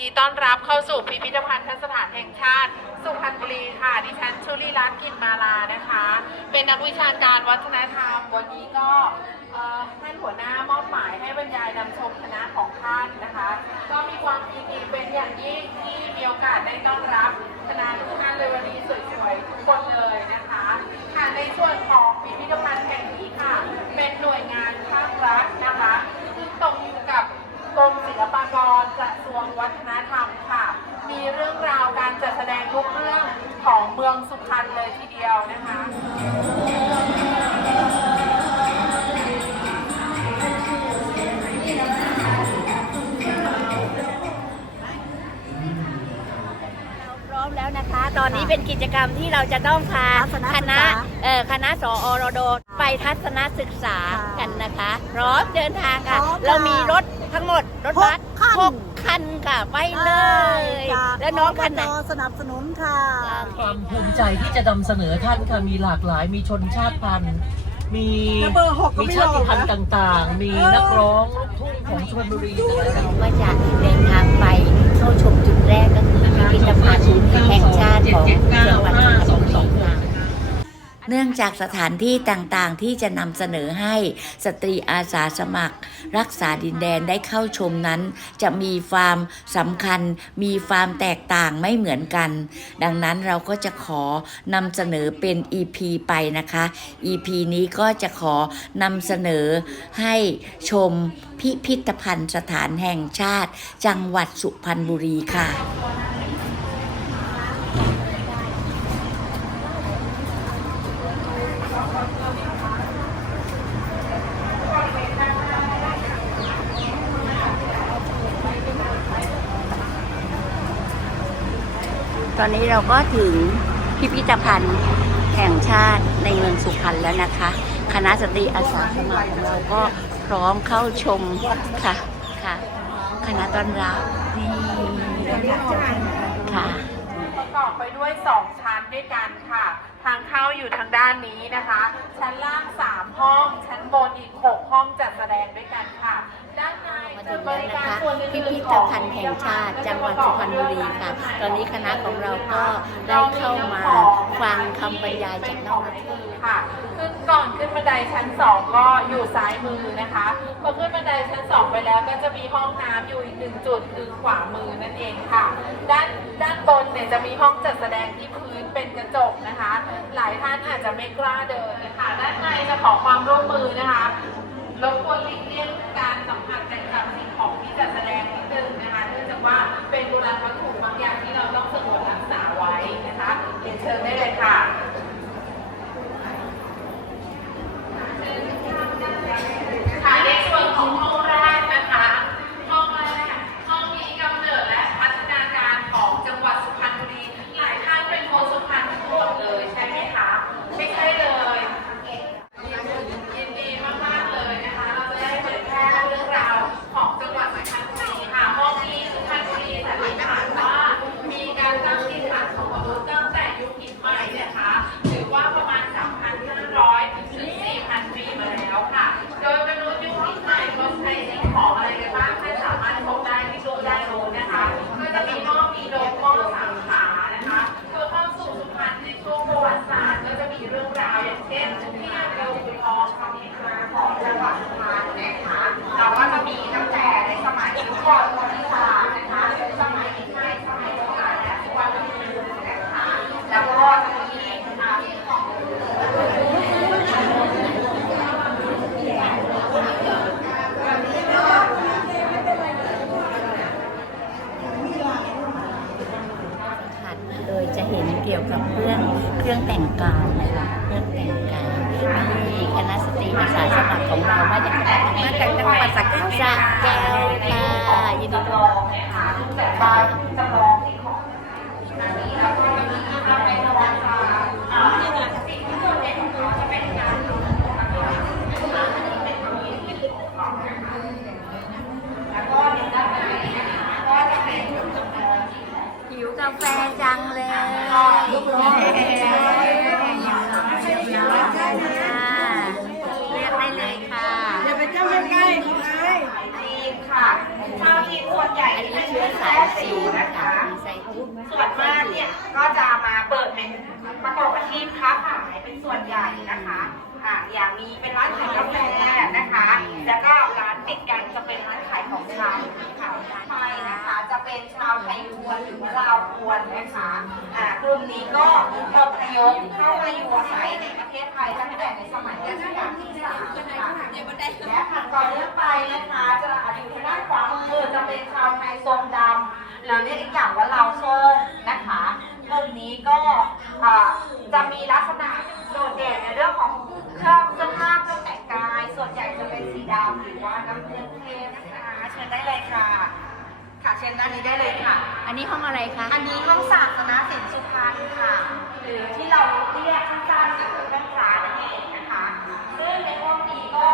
ดีต้อนรับเข้าสู่พิพิธภัณฑ์สถานแห่งชาติ สุพรรณบุรีค่ะ ดิฉันชุลีรัตน์กินมาลานะคะ เป็นนักวิชาการวัฒนธรรม วันนี้ก็ท่านหัวหน้ามอบหมายให้บรรยายนำชมคณะของท่านนะคะ ก็มีความยินดีเป็นอย่างยิ่งที่มีโอกาสได้ต้อนรับคณะทุกท่านเลยวันนี้สวยๆทุกคนเลยนะคะค่ะในส่วนของพิพิธภัณฑ์แห่งนี้ค่ะ เป็นหน่วยงานภาครัฐนะคะซึ่งตกอยู่กับ กรมศิลปากรกระทรวงวัฒนธรรมค่ะ มีเรื่องราวการจัดแสดงทุกเรื่องของเมืองสุพรรณเลยทีเดียวนะคะ เป็นกิจกรรมที่เราจะต้องพาทัศนคศึกณะษาเอ่อคณะสอรดไปทัศนศึกษาค่ะกันนะคะพร้อมเดินทางค่ะพร้อมค่ะ เรามีรถทั้งหมดรถบัสหกคันหกคันค่ะไปเลยจากแล้วน้องคันไหนอบจสนับสนุนค่ะความภูมิใจที่จะนำเสนอท่านค่ะมีหลากหลายมีชนชาติพันธุ์มีแล้วเบอร์หกก็มีไม่ชาติรอดนะพันธุ์ต่างๆ มีนักร้องลูกทุ่งของชลบุรีต่างเราก็จะเดินทางไปเข้าชมจุดแรกก็คือพิพิธภัณฑ์แห่งชาติของจังหวัดสุพรรณบุรีค่ะ เนื่อง จากสถานที่ต่างๆ ที่จะนำเสนอให้สตรีอาสาสมัคร รักษาดินแดนได้เข้าชมนั้น จะมีความสำคัญ มีความแตกต่างไม่เหมือนกัน ดังนั้นเราก็จะขอนำเสนอเป็น EP ไปนะคะ EP นี้ก็จะขอนำเสนอให้ชมพิพิธภัณฑ์สถานแห่งชาติ จังหวัดสุพรรณบุรีค่ะ ตอนนี้เราก็ถึงพิพิธภัณฑ์แห่งชาติในเมืองสุพรรณแล้วนะคะ คณะสตรีอาสาสมัครของเราก็พร้อมเข้าชมค่ะค่ะ คณะต้อนรับนี่ค่ะประกอบไปด้วย2ชั้นด้วยกันค่ะ ทางเข้าอยู่ทางด้านนี้นะคะ ชั้นล่าง3ห้อง ชั้นบนอีก6ห้องจัดแสดงด้วยกันค่ะ ด้านในมาจะถึงบแล้วรินะการคะส่วนอื่นๆพิพิธภัณฑ์แห่งชาติจังหวัดสุพรรณบุรีค่ะ ตอนนี้คณะของเราก็ได้เข้ามาฟังคำบรรยายจากน้องนักเรียนค่ะขึ้นก่อนขึ้นบันไดชั้น2ก็อยู่ซ้ายมือนะคะพอขึ้นบันไดชั้น2ไปแล้วก็จะมีห้องน้ำอยู่อีกหนึ่งจุดคือขวามือนั่นเองค่ะ ด้านด้านบนเนี่ยจะมีห้องจัดแสดงที่พื้นเป็นกระจกนะคะ หลายท่านอาจจะไม่กล้าเดินนะคะด้านในจะขอความร่วมมือนะคะรบกวนหลีกเลี่ยง เชิญได้เลยค่ะในส่วนของห้องแรกนะคะ ห้องแรก ห้องนี้กำเนิดและพัฒนาการของจังหวัดสุพรรณบุรี หลายท่านเป็นคนสุพรรณทั้งหมดเลยใช่ไหมคะ ไม่ใช่เลยยินดีมากๆเลยนะคะ เราจะได้เผยแพร่เรื่องราวของจังหวัดสุพรรณบุรีค่ะ ห้องนี้สุพรรณบุรีสันนิษฐานว่ามีการตั้งถิ่นฐานของมนุษย์ตั้งแต่ยุคหินใหม่นะคะถือว่าประมาณ 3,500 ถึง 4,000 ปีมาแล้วค่ะ โดยมนุษย์ยุคหินใหม่เขาใช้สิ่งของอะไรกันบ้างท่านสามารถพบได้ที่ดูด้านโน้นนะคะ ก็จะมีหม้อมีโดมหม้อสามขานะคะเพื่อเข้าสู่สุพรรณในช่วงประวัติศาสตร์ก็จะมีเรื่องราวอย่างเช่นที่เราดูทองคำนิมาของจังหวัดสุพรรณนะคะเราก็จะมีตั้งแต่ในสมัยก่อนประวัติศาสตร์นะคะสมัยนี้ใหม่สมัยโบราณและสุวรรณภูมินะคะแล้วก็จะมีอ่าของ ขัดโดยจะเห็นเกี่ยวกับเค รื่องเครื่องแต่งกายนะคะเครื่องแต่งกายนี่คณะสตรีอาสาสมัครของเรามาจากมาจากจังหวัดสระแก้วสระแก้วค่ะยินดีต้อนรับนะคะแต่ใบจำลองที่ข อย่างมีเป็นร้านขายกาแฟนะคะ แล้วก็ร้านติดกันจะเป็นร้านขายของชำค่ะไทยนะคะ จะเป็นชาวไทยพวนหรือว่าลาวพวนนะคะอ่ากลุ่มนี้ก็อพยพเข้ามาอยู่อาศัยในประเทศไทยตั้งแต่ในสมัยรัชกาลที่สามค่ะและถัดต่อเนื่องไปนะคะ จะอยู่ทางด้านขวามือจะเป็นชาวไทยทรงดำหรือเรียกอีกอย่างว่าลาวส้มนะคะกลุ่มนี้ก็จะมีลักษณะโดดเด่น ค่ะ ค่ะเชิญด้านนี้ได้เลยค่ะ อันนี้ห้องอะไรคะ อันนี้ห้องศาสนาศิลป์สุพรรณค่ะ หรือที่เราเรียกทั้นๆก็คือห้องพระนั่เองนะคะ ซึ่งในห้องนี้ก็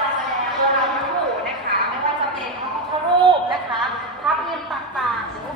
จะแสดงตัวเราทั้งหมู่นะคะ ไม่ว่าจะเป็นพองพุทธรูปนะคะภาะพิมพ์ต่างๆหรือว่า